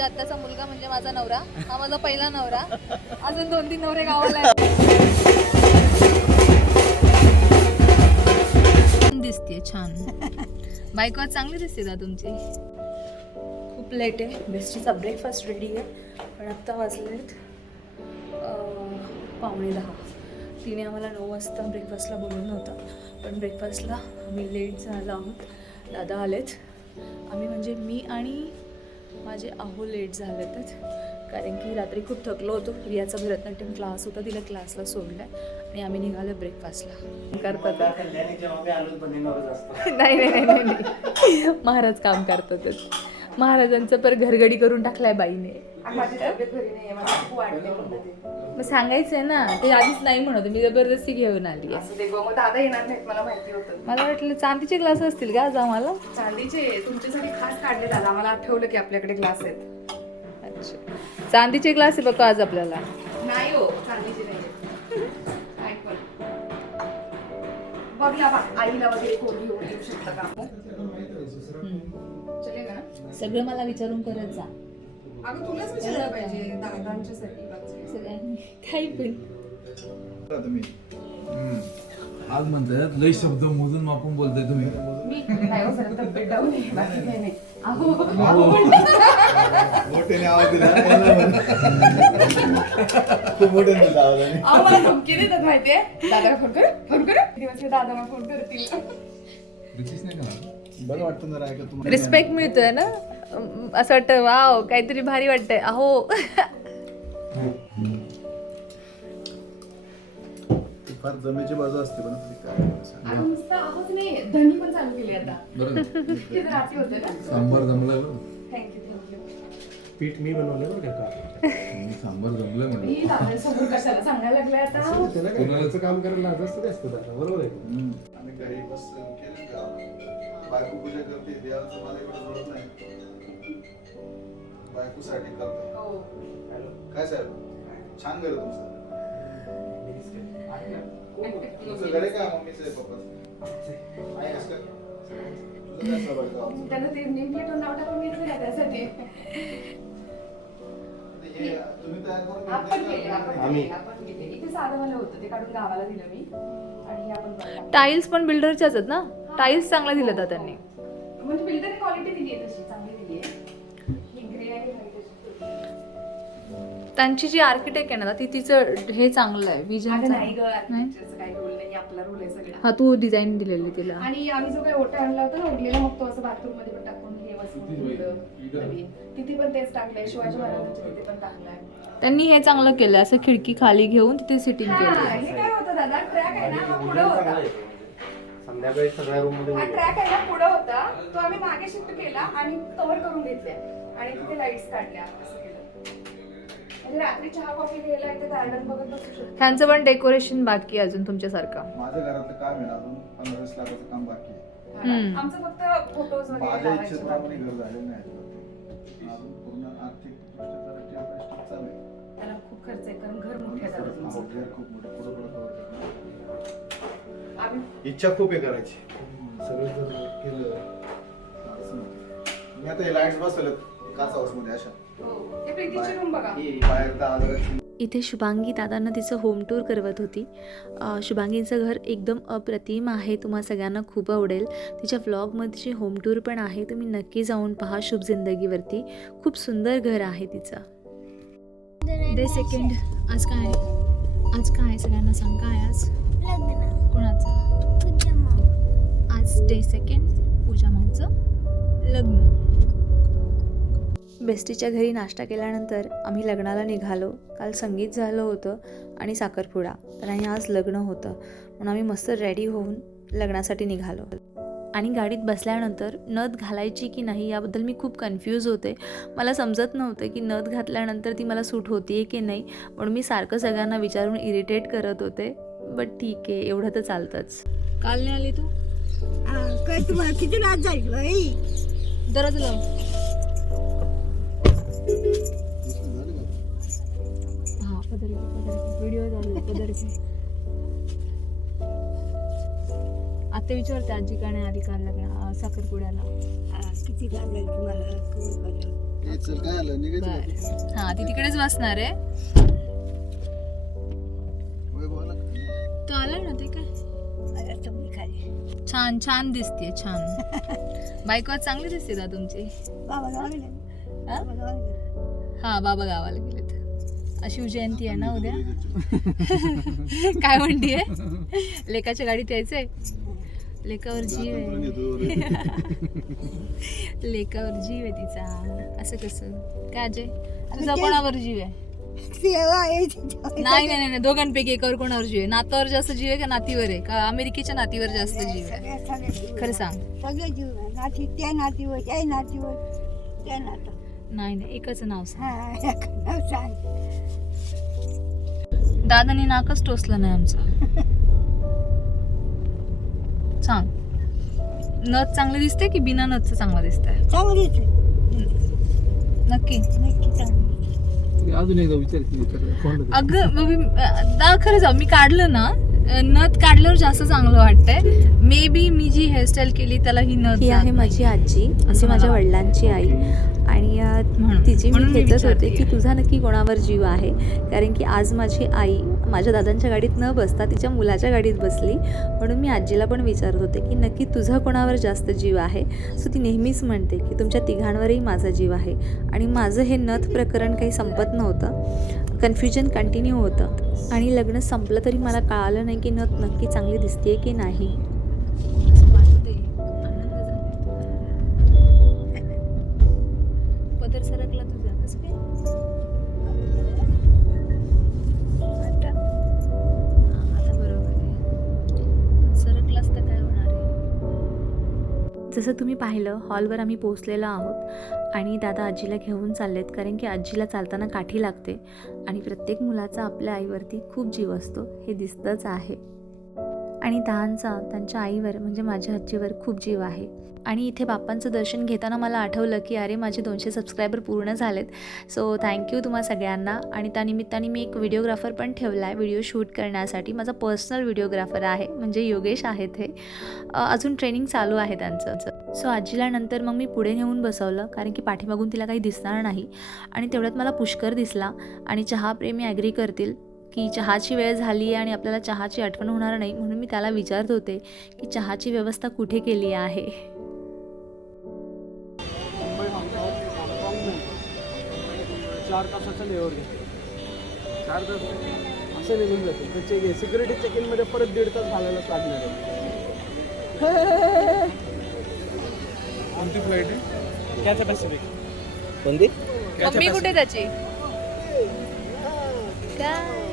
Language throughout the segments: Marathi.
म्हणजे माझ्या आत्याचा मुलगा म्हणजे माझा नवरा. हा माझा पहिला नवरा. अजून दोन तीन नवरे गावाला दिसते छान बायको चांगली दिसते का तुमची? खूप लेट आहे. बेस्टीचा ब्रेकफास्ट रेडी आहे. पण आत्ता वाजलेत पावणे दहा. तिने आम्हाला नऊ वाजता ब्रेकफास्टला बोलवलं होतं. पण ब्रेकफास्टला आम्ही लेट झालो आहोत. दादा आलेत. आम्ही म्हणजे मी आणि माझे आहो लेट झालेत कारण की रात्री खूप थकलो होतो. रियाचा भरतनाट्यम क्लास होता. तिला क्लासला सोडला आणि आम्ही निघालो ब्रेकफास्टला करतात. नाही नाही नाही नाही नाही. महाराज काम करतातच महाराजांचं पर घरगडी करून टाकलाय बाईने. मग सांगायचंय ना ते आधीच नाही म्हणत मी जबरदस्ती घेऊन आली असं ते गं, मग दादा येणार नाहीत मला माहिती होतं. मला वाटलं चांदीचे ग्लास असतील का आज आम्हाला. चांदीचे तुमच्यासाठी खास काढले दादा आम्हाला आठवलं की आपल्याकडे ग्लास आहेत. अच्छा. चांदीचे ग्लास आहे बघा आज आपल्याला. नाही हो चांदीचे नाही काय पण बघ बा आईला वगैरे कोण येऊ शकता का? सगळं मला विचारून करत जा. अगं तुलाच विचारलं पाहिजे दादांच्यासाठी सगळ्यांनी. काही पण. तुम्ही. आज म्हणतात लय शब्द मोजून मापून बोलताय तुम्ही. मी नाही हो जरा तब्येत डाऊन आहे. बाकी काही नाही. अहो. मोठ्याने आवाज दिला. खूप अहो, मला धमकी देतात माहितीये. दादाला फोन कर फोन कर. दिवस दादाला फोन करतील. रितीश नाही का? बरं वाटतं जरा ऐका तुम्हाला. रिस्पेक्ट मिळतोय ना? असं वाटतं वाव काहीतरी भारी वाटतंय. अहो. ती फार जमेची बाजू असते पण आपली काय करायचं. आता नुसतं आहोत नाही धनी पण चालू केली आता. बरं. ते तर रात्री होते ना? सांबार जमलं बरं. थँक्यू थँक्यू पीठ मी बनवलं बरं का? मी सांबार जमलंय म्हणलं. मी दादा समोर कशाला सांगायला लागले आता? त्याला काय घरचं काम करायला लाज असतं ते असतं दादा बरोबर आहे. हम्म. आम्ही घरी बस केलं का? बायको पूजा करते देवाचं माझ्याकडे जोडत नाही. बायकोसाठी करते. हो. काय साहेब? छान घर आहे तुमचं. तुमचं घर आहे का मम्मीचं आहे पप्पाचं? आहे का? तुझं काय सहभाग आहे? गावाचं? त्यांना ते नेम प्लेटवर नाव टाकून घेतलं ना त्यासाठी. हे तुम्ही तयार करून आपण घेतलंय केले का? आपण आम्ही. केले आपण केले. इथे साधं मला होतं ते काढून गावाला दिलं मी. आणि हे आपण बनवलं. टाईल्स पण बिल्डरच्याच आहेत ना? टाईल्स चांगला दिला होता त्यांनी. म्हणजे बिल्डरने क्वालिटी दिली आहे तशी चांगली दिली आहे ही ग्रे आणि व्हाईट अशी त्यांची जी आर्किटेक्ट आहे ना ती तिचं हे चांगलं आहे विजन अगं नाही ग architecture चं काही रोल नाही आपला रोल आहे सगळा. हा तू डिझाईन दिलेली तिला. आणि आम्ही जो काही ओटा आणला होता ना ओढलेला मग तो असं बाथरूममध्ये पण टाकून हे वस्तू ठेवलं नवीन. तिथे पण तेच टाकलंय शिवाजी महाराजांच्या तिथे पण टाकलंय. त्यांनी हे चांगलं केलं असं खिडकी खाली घेऊन तिथे सिटिंग हा, केलं हे काय होतं दादा? ट्रॅक आहे ना हा पुढं होता. संध्याकाळी सगळ्या रूममध्ये हा. ट्रॅक आहे ना पुढं होता तो आम्ही मागे शिफ्ट केला आणि कव्हर करून घेतल्या आणि तिथे लाईट्स काढल्या असं केलं म्हणजे रात्री चहा कॉफी घ्यायला इथे गार्डन बघत बसू शकतो त्यांचं पण डेकोरेशन बाकी आहे अजून तुमच्यासारखं माझं घरातलं काम आहे ना अजून पंधरा वीस लाखाचं काम बाकी आहे हम्म. आमचं फक्त फोटोज वगैरे माझ्या लावायचे इच्छेप्रमाणे बाकी. घर झालेलं नाही अजून पूर्ण आर्थिक दृष्ट्या जरा step by step चालू आहे. त्याला खूप खर्च आहे कारण घर मोठे आहे दादा अहो, तुमचं. घर खूप मोठं पुढं पुढं cover करणं. आम्ही इच्छा खूप आहे करायची. सगळं जर केलं. मी आता हे लाइट बसवल्यात काच हाऊसमध्ये अशा. हो ते प्रीतीची रूम बघा. बाहेर दहा हजार इथे शुभांगी दादांना तिचं होम टूर करवत होती. शुभांगीचं घर एकदम अप्रतिम आहे तुम्हा सगळ्यांना खूप आवडेल. तिच्या व्लॉगमधची होम टूर पण आहे तुम्ही नक्की जाऊन पहा शुभ जिंदगीवरती. खूप सुंदर घर आहे तिचं. डे सेकंड आज काय आज काय सगळ्यांना सांग काय आज? कोणाचं? आज डे सेकंड पूजा माऊचं लग्न. बेस्टीच्या घरी नाश्ता केल्यानंतर आम्ही लग्नाला निघालो. काल संगीत झालं होतं आणि साखरपुडा तर आणि आज लग्न होतं. म्हणून आम्ही मस्त रेडी होऊन लग्नासाठी निघालो. आणि गाडीत बसल्यानंतर नथ घालायची की नाही याबद्दल मी खूप कन्फ्यूज होते. मला समजत नव्हतं की नथ घातल्यानंतर ती मला सूट होती की नाही म्हणून मी सारखं सगळ्यांना विचारून इरिटेट करत होते. बट ठीक आहे एवढं तर चालतंच. काल नाही आली तू? काय तुम्हाला किती लाज जाईल बाई दरवाजा लाव हा पदर. व्हिडिओ पदर. आता विचारते आजी का नाही आली काल लग्न अं, साखरपुड्याला किती लागेल तुम्हाला कवर करा ए, चल काय आलं निघायचं का? बर हा ती तिकडेच बसणार आहे छान छान दिसते छान. बायको आज चांगली दिसते का तुमची? बाबा गावाला गेले. हा? बाबा गावाला गेले. हा बाबा गावाला गेलेत. शिवजयंती आहे ना उद्या? काय म्हणतीये? लेकाच्या गाडीत यायचंय? लेकावर जीव आहे. लेकावर जीव आहे तिचा. असं कसं? काय अजय? तुझा कोणावर जीव आहे? नाही नाही नाही दोघांपैकी एकावर कोणावर जीव आहे? नातावर जास्त जीव आहे का नातीवर आहे? का अमेरिकेच्या नातीवर जास्त जीव आहे? सगळे- सगळे जीव. खरं सांग. सगळे जीव आहे. नाती त्या नातीवर त्या नातीवर त्या नातं. नाही नाही. एकच नाव सांग. हा दादाने नाकच टोचलं नाही आमचं. सांग. नथ चांगली दिसते की बिना नथचं चांगलं दिसतंय? चांगलीच आहे. नक्की. नक्की चांगली. अजून एकदा विचार अगं दा खरं जाऊ मी काढलं ना नथ काढल्यावर जास्त चांगलं वाटतंय may be me G hairstyle केली त्याला ही नथ ही आहे. माझी आजी म्हणजे असं मला माझ्या. वडिलांची आई आणि तिची म्हणून मी खेचत होते. की तुझा नक्की कोणावर जीव आहे कारण की आज माझी आई माझ्या दादांच्या गाडीत न बसता तिच्या मुलाच्या गाडीत बसली. म्हणून मी आजीला पण विचारत होते की नक्की तुझा कोणावर जास्त जीव आहे? सो ती नेहमीच म्हणते की तुमच्या तिघांवरही माझा जीव आहे. आणि माझं हे नथ प्रकरण काही संपत नव्हतं. कन्फ्युजन कंटिन्यू होतं. आणि लग्न संपलं तरी मला कळालं नाही की नथ नक्की चांगली दिसते की नाही. पदर सरकला तुझा. कसं जसं तुम्ही पाहिलं हॉलवर आम्ही पोचलेलो आहोत आणि दादा आजीला घेऊन चाललेत कारण की आजीला चालताना काठी लागते आणि प्रत्येक मुलाचा आपल्या आईवरती खूप जीव असतो हे दिसतंच आहे. आणि दहांचा त्यांच्या आईवर म्हणजे माझ्या आजीवर खूप जीव आहे. आणि इथे बाप्पांचं दर्शन घेताना मला आठवलं की अरे माझे दोनशे सबस्क्रायबर पूर्ण झालेत. सो थँक्यू तुम्हा सगळ्यांना. आणि त्यानिमित्ताने मी एक व्हिडिओग्राफर पण ठेवला आहे व्हिडिओ शूट करण्यासाठी. माझा पर्सनल व्हिडिओग्राफर आहे म्हणजे योगेश आहेत हे. अजून ट्रेनिंग चालू आहे त्यांचं. सो आजीला नंतर मग मी पुढे नेऊन बसवलं कारण की पाठीमागून तिला काही दिसणार नाही. आणि तेवढ्यात मला पुष्कर दिसला. आणि चहाप्रेमी ॲग्री करतील. की चहाची वेळ झाली आहे आणि आपल्याला चहाची आठवण होणार नाही म्हणून मी त्याला विचारत होते की चहाची व्यवस्था कुठे केली आहे? चार तासाचा लेवर चार तास? असं निघून जाते. सिक्युरिटी चेक इनमध्ये परत दीड तास घालायला लागणार आहे. कोणती फ्लाईट आहे? कॅचा पॅसिफिक. कोणती? मम्मी कुठे त्याची? काय?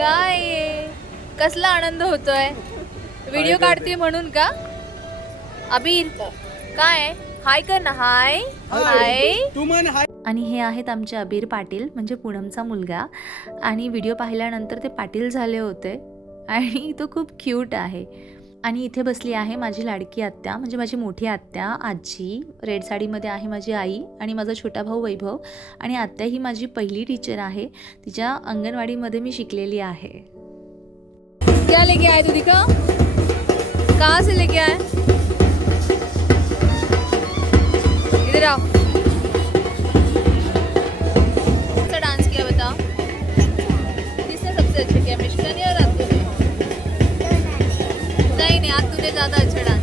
काय? आहे? कसला आनंद होतोय? व्हिडिओ काढते म्हणून का? अबीर काय? हाय कर ना हाय. हाय. तू मन हाय. आणि हे आहेत आमचे अबीर पाटील म्हणजे पूनमचा मुलगा. आणि व्हिडिओ पाहिल्यानंतर ते पाटील झाले होते. आणि तो खूप क्यूट आहे. आणि इथे बसली आहे माझी लाडकी आत्या म्हणजे माझी मोठी आत्या आजी रेड साडीमध्ये आहे माझी आई आणि माझा छोटा भाऊ वैभव आणि आत्या ही माझी पहिली टीचर आहे. तिच्या अंगणवाडीमध्ये मी शिकलेली आहे. क्या लेके आए तू दिखा? कहाँ से लेके आए? इधर आओ। डांस किया बताओ किसने सबसे अच्छा किया? मिश्रा ने और अतु ने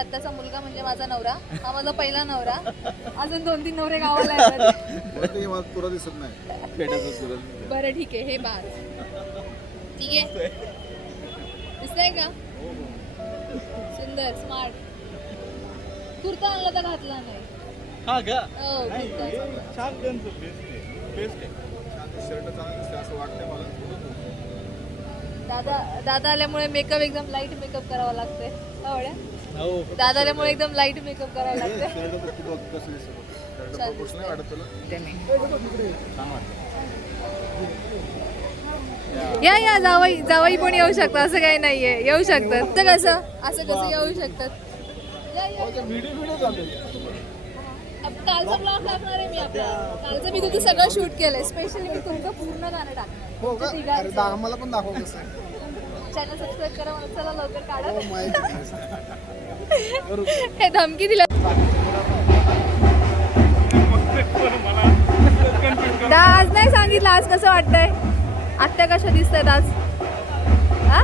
आत्याचा मुलगा म्हणजे माझा नवरा. हा माझा पहिला नवरा. अजून दोन तीन नवरे गावाला येतात मला दिसत नाही. बरं ठीक आहे. हे बार ठीक आहे? दिसतंय का? सुंदर स्मार्ट कुर्ता आणला तर घातला नाही. हा का? हो कुर्ता छान त्यांचं बेस्ट आहे. बेस्ट आहे. शर्ट चांगलं दिसतं असं वाटतंय मला. दादा दादा आल्यामुळे मेकअप एकदम लाइट मेकअप करावा लागतोय. आवड्या हो दादा आल्यामुळे एकदम लाइट मेकअप करावा लागतोय. शर्ट बघ तू बघ कसं दिसतं बघ. शर्ट छान बघ, नाही वाटत तुला छान वाटतं या या जावाई जावाई पण येऊ शकतात असं काही नाहीये. येऊ शकतात. तर कसं? असं कसं येऊ शकतात? कालचा ब्लॉग टाकणार आहे मी आपला. कालचं मी तुमचं सगळं शूट केलंय. स्पेशली मी तुमचं पूर्ण गाणं टाकणार हो आम्हाला पण दाखव कसं. चॅनल सबस्क्राईब करा मला चला लवकर काढा. हो. हे धमकी दिला दा आज नाही सांगितलं आज कसं वाटतंय? आत्या कशा दिसत आहेत आज? हा?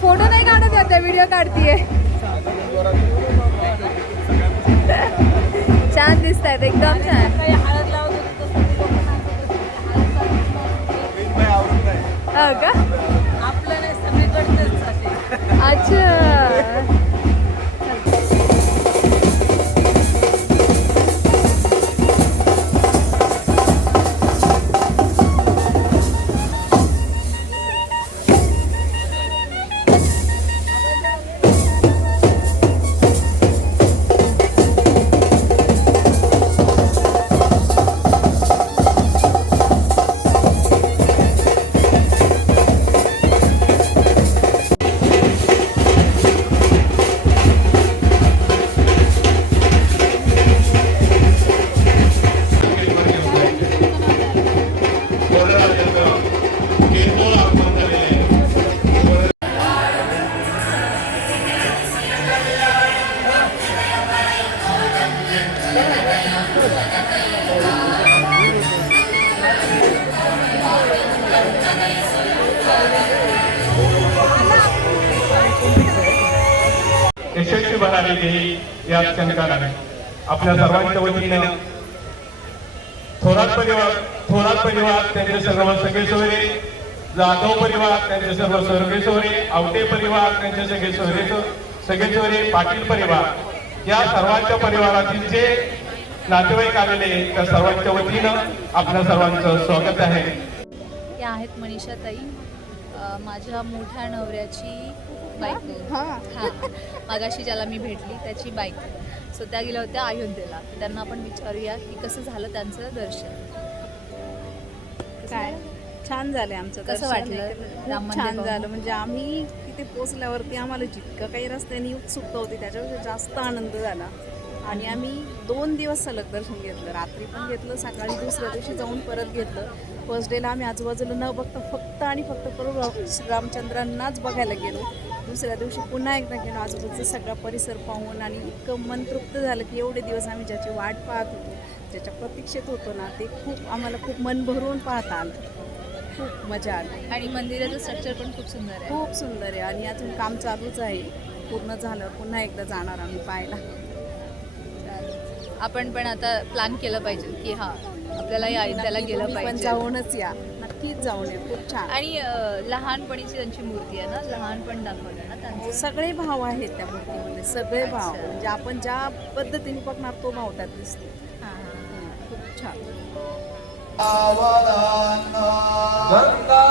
फोटो नाही काढत आता व्हिडिओ काढतीये. छान दिसत आहेत एकदम छान. हो का? अच्छा थोरात परिवार थोरात परिवार त्यांचे सर्व सगळे सोयरे. जाधव परिवार त्यांचे सर्व सगळे सोयरे. आवटे परिवार त्यांचे सगळे सोयरे सगळे सोयरे. पाटील परिवार. या सर्वांच्या परिवारातील जे नातेवाईक आलेले त्या सर्वांच्या वतीनं आपल्या सर्वांचं स्वागत आहे. या आहेत मनीषा ताई माझ्या मोठ्या नवऱ्याची बायको. हा. मागाशी ज्याला मी भेटली त्याची बायको. सो त्या गेल्या होत्या अयोध्येला. तर त्यांना आपण विचारूया की कसं झालं त्यांचं दर्शन. काय? छान झाले आमचं कसं. वाटलं? छान? झालं. म्हणजे आम्ही तिथे पोचल्यावरती आम्हाला जितकं काही रस्त्याने उत्सुकता होती त्याच्यापेक्षा जास्त आनंद झाला. आणि आम्ही दोन दिवस सलग दर्शन घेतलं. रात्री पण घेतलं सकाळी दुसऱ्या दिवशी जाऊन परत घेतलं. फर्स्ट डेला आम्ही आजूबाजूला न बघता फक्त आणि फक्त प्रभू रामचंद्रांनाच बघायला गेलो. दुसऱ्या दिवशी पुन्हा एकदा गेलो आजूबाजूचा सगळा परिसर पाहून आणि इतकं मन तृप्त झालं की एवढे दिवस आम्ही ज्याची वाट पाहत होतो ज्याच्या प्रतीक्षेत होतो ना ते खूप आम्हाला खूप मन भरून पाहता आलं. खूप मजा आली. आणि मंदिराचं स्ट्रक्चर पण खूप सुंदर आहे. खूप सुंदर आहे आणि अजून काम चालूच आहे. पूर्ण झालं पुन्हा एकदा जाणार आम्ही पाहायला. आपण पण आता प्लॅन केलं पाहिजे की हा आपल्याला या अयोध्याला गेलं पाहिजे. जाऊनच या. नक्कीच जाऊन या खूप छान. आणि अ, लहानपणीची त्यांची मूर्ती आहे ना? लहानपण दाखवलं ना त्यांचं? सगळे भाव आहेत त्या मूर्तीमध्ये सगळे भाव. अच्छा. म्हणजे आपण ज्या पद्धतीने बघणार तो भाव त्यात दिसतो. हां हां खूप छान. गंगा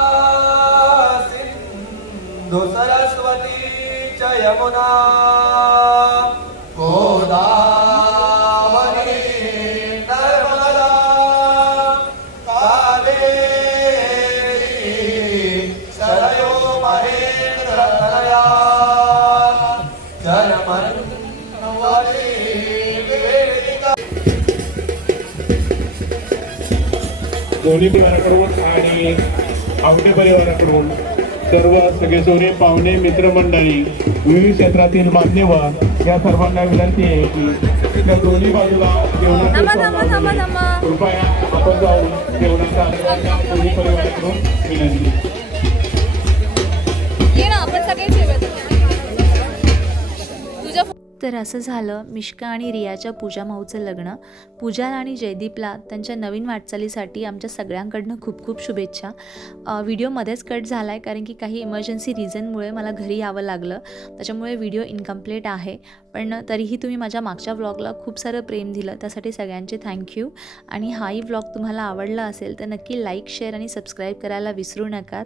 सिंधु सरस्वती च यमुना गोदावरी दोन्ही परिवाराकडून आणि आवटे परिवाराकडून सर्व सगळे सोरे पाहुणे मित्रमंडळी विविध क्षेत्रातील मान्यवर या सर्वांना विनंती आहे की त्या दोन्ही बाजूला जेवणाचे. कृपया आपण जाऊन जेवणाचा. दोन्ही परिवाराकडून विनंती तर असं झालं मिश्का आणि रियाच्या पूजा माऊचं लग्न. पूजाला आणि जयदीपला त्यांच्या नवीन वाटचालीसाठी आमच्या सगळ्यांकडनं खूप खूप शुभेच्छा. व्हिडिओमध्येच कट झाला आहे कारण की काही इमर्जन्सी रिझनमुळे मला घरी यावं लागलं. त्याच्यामुळे व्हिडिओ इनकम्प्लीट आहे. पण तरीही तुम्ही माझ्या मागच्या व्लॉगला खूप सारं प्रेम दिलं त्यासाठी सगळ्यांचे थँक्यू आणि हाही व्लॉग तुम्हाला आवडला असेल तर नक्की लाईक शेअर आणि सबस्क्राईब करायला विसरू नकात.